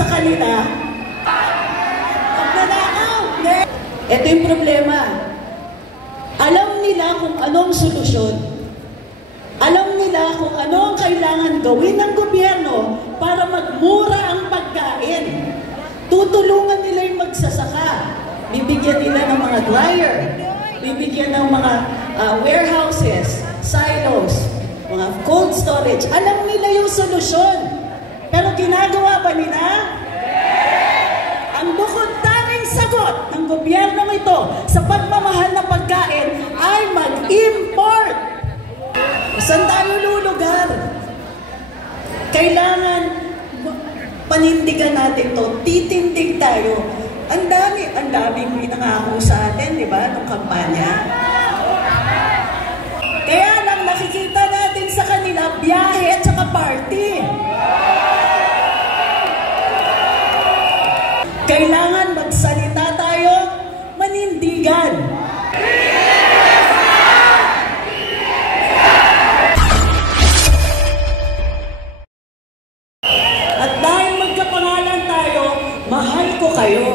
sa kanila, magnanakaw. Ito yung problema. Alam nila kung anong solusyon. Alam nila kung ano ang kailangan gawin ng gobyerno para magmura ang pagkain. Tutulungan nila yung magsasaka. Bibigyan nila ng mga dryer. Bibigyan ng mga warehouses, silos, mga cold storage. Alam nila yung solusyon. Pero ginagawa ba nila? Ang bukod tanging sagot ng gobyerno ito sa pagmamahal ng pagkain ay mag-import. Saan tayo lulugar? Kailangan panindigan natin to. Titindig tayo. Ang daming pinangako sa atin, di ba, nung kampanya. Kaya lang nakikita natin sa kanila biyahe at saka party. Kailangan magsalita tayo, manindigan. At dahil magkapangalan tayo, mahal ko kayo.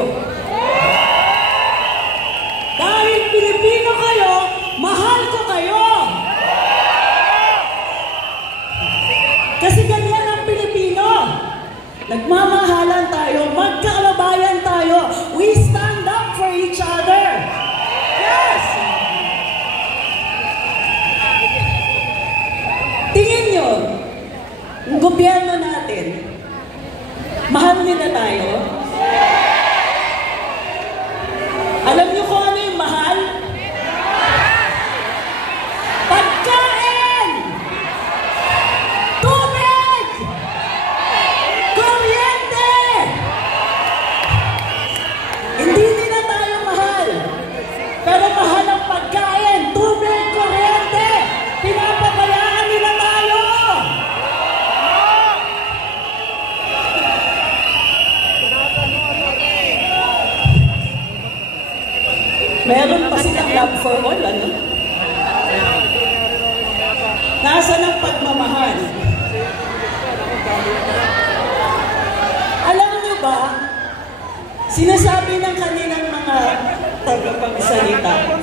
Dahil Pilipino kayo, mahal ko kayo. Kasi ganyan ang Pilipino. Nagmamahalan tayo, magkakabayan tayo. We stand up for each other. Yes! Tingin nyo, ang gobyerno natin, mahal nila tayo? Alam nyo kung ano yung mahal? Pagkain! Tubig! Kuryente! Hindi nila tayo mahal. Pero mahal ang pagkain, tubig, kuryente! Pinapabayaan nila tayo! Meron pa silang love for all, ano? Nasaan ang pagmamahal? Alam niyo ba, sinasabi ng kanilang mga tagapagsalita,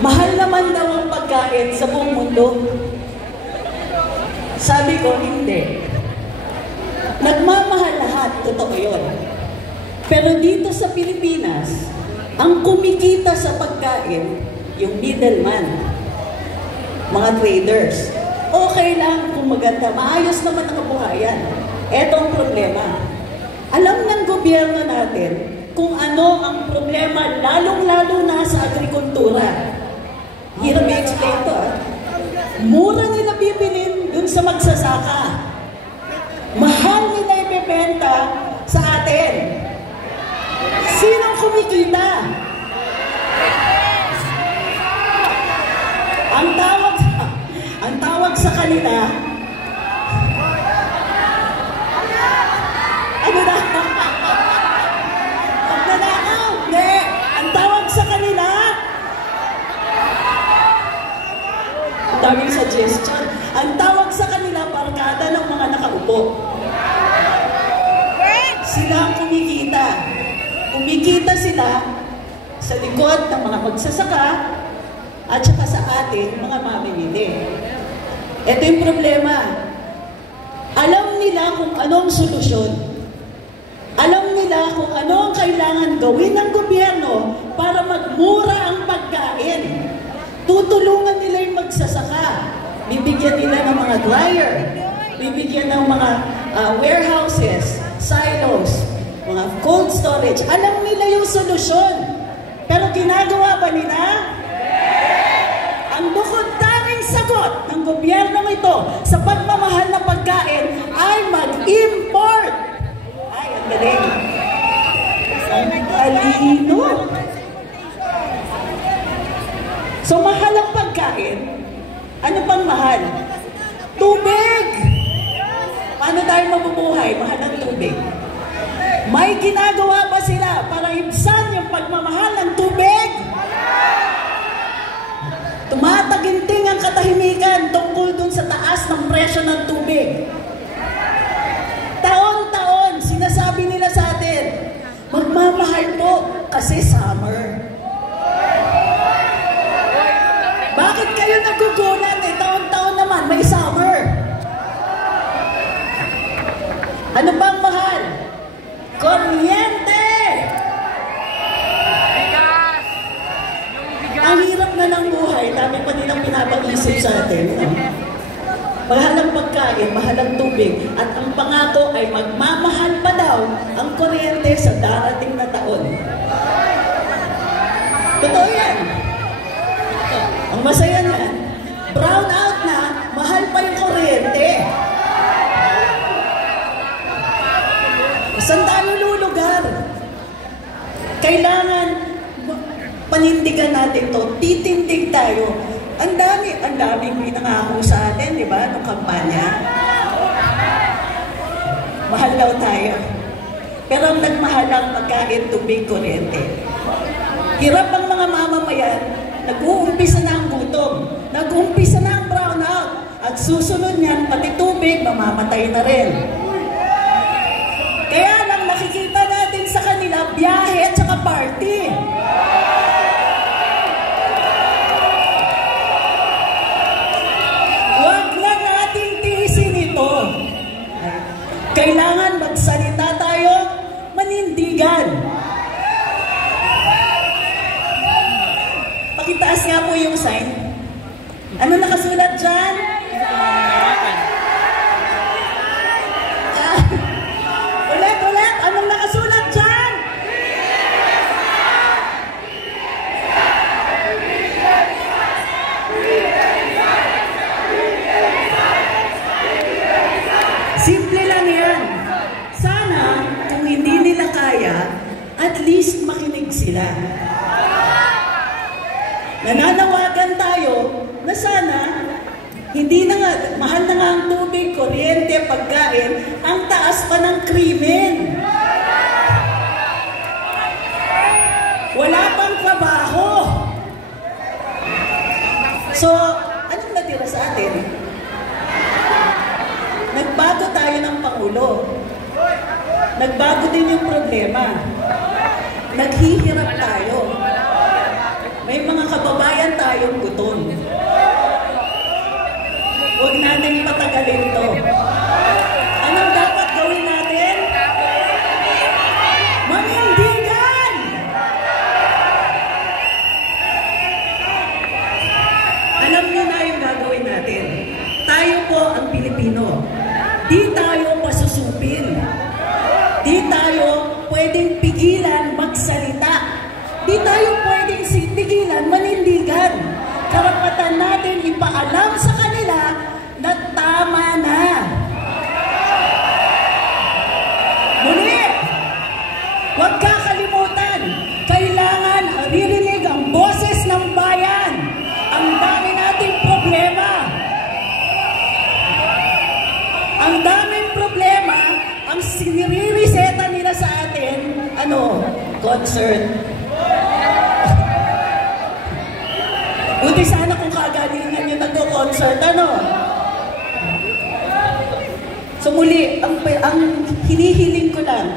mahal naman daw ang pagkain sa buong mundo. Sabi ko, hindi. Nagmamahal lahat, totoo yun. Pero dito sa Pilipinas, ang kumikita sa pagkain, yung middleman, mga traders. Okay lang kung maganda, maayos naman ang kabuhayan. Ito ang problema. Alam ng gobyerno natin kung ano ang problema, lalong-lalo na sa agrikultura. Hirap i-explain to. Mura nila bibilin dun sa magsasaka. Mahal nila ibebenta sa atin. Sinong kumikita? Ang tawag sa kanila, ano na? Magnanakaw? Hindi. Ang tawag sa kanila, ang daming suggestion. Ang tawag sa kanila, barkada ng mga nakaupo. Sila ang kumikita. Kumikita sila sa likod ng mga magsasaka at saka sa atin, mga mamimili. Ito yung problema. Alam nila kung anong solusyon. Alam nila kung ano ang kailangan gawin ng gobyerno para magmura ang pagkain. Tutulungan nila yung magsasaka. Bibigyan nila ng mga dryer. Bibigyan ng mga warehouses, silos, mga cold storage. Alam nila yung solusyon. Pero ginagawa ba nila? Ang bukod tanging sagot ng gobyerno ito sa pagmamahal ng pagkain ay mag-import. Ay, ang galing. Ang talino. So, mahal ang pagkain. Ano pang mahal? Tubig! Paano tayo mabubuhay? Mahal ang tubig. May ginagawa ba sila para ibsan yung pagmamahal ng tubig? Tumataginting ang katahimikan tungkol dun sa taas ng presyo ng tubig. Taon-taon, Ano bang mahal? Kuryente! Ang hirap na ng buhay, dami pa din ang pinapag-isip sa atin. No? Mahal ang pagkain, mahal ang tubig, at ang pangako ay magmamahal pa daw ang kuryente sa darating na taon. Totoo yan. Ang masaya niyan, brown out na, mahal pa yung kuryente. Saan tayo lulugar? Kailangan panindigan natin to, titindig tayo. Ang daming pinangako sa atin, di ba, nung kampanya. Mahal daw tayo. Pero ang nagmahal ang pagkain, tubig, kuryente. Hirap ang mga mamamayan, nag-uumpisa na ang gutom, nag-uumpisa na ang brownout, at susunod niyan, pati tubig, mamamatay na rin. Kaya lang nakikita natin sa kanila, biyahe at saka party. Huwag na nating tiisin ito. Kailangan magsalita tayo, manindigan. Pakitaas nga po yung sign. Ano nakasulat dyan? Ulit. Anong nakasulat dyan? Simple lang yan. Sana, kung hindi nila kaya, at least makinig sila. Nananawagan tayo na sana, hindi na nga, mahal na nga ang tubig, kuryente, pagkain, ang taas pa ng krimen. Wala pang trabaho. So, anong natira sa atin? Nagbago tayo ng Pangulo. Nagbago din yung problema. Naghihirap tayo. May mga kababayan tayong gutom. Huwag natin patagalin to. Anong dapat gawin natin? Manindigan! Alam niyo na yung gagawin natin. Tayo po ang Pilipino. Di tayo pasusupin. Di tayo pwedeng pigilan magsalita. Di tayo pwedeng pigilan manindigan. Karapatan natin ipaalam sa kanila na tama na. Muli, huwag kakalimutan, kailangan ririnig ang boses ng bayan. Ang dami nating problema. Ang daming problema, ang sinirireseta nila sa atin, concert. Buti sana kung kagalingan yung nagko-concert, So muli, ang hinihiling ko lang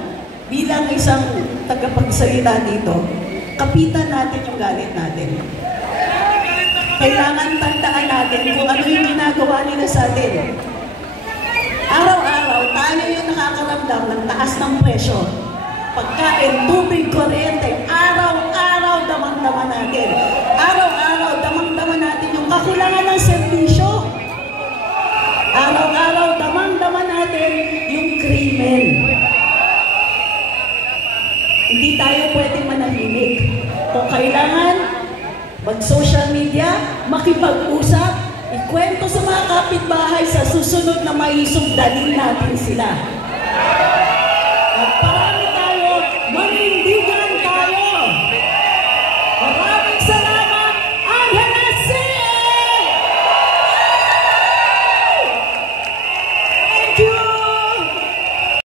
bilang isang tagapagsalita dito, kapitan natin yung galit natin. Kailangan tandaan natin kung ano yung ginagawa nila sa atin. Araw-araw, tayo yung nakakaramdam ng taas ng presyo. Pagkain, tubig, kuryente, araw-araw damang-daman natin. Araw-araw, damang-daman natin yung kakulangan ng serbisyo. Araw-araw, damang-daman natin yung krimen. Hindi tayo pwedeng manahimik. Kung kailangan, mag-social media, makipag-usap, ikwento sa mga kapitbahay sa susunod na maisugdalin natin sila.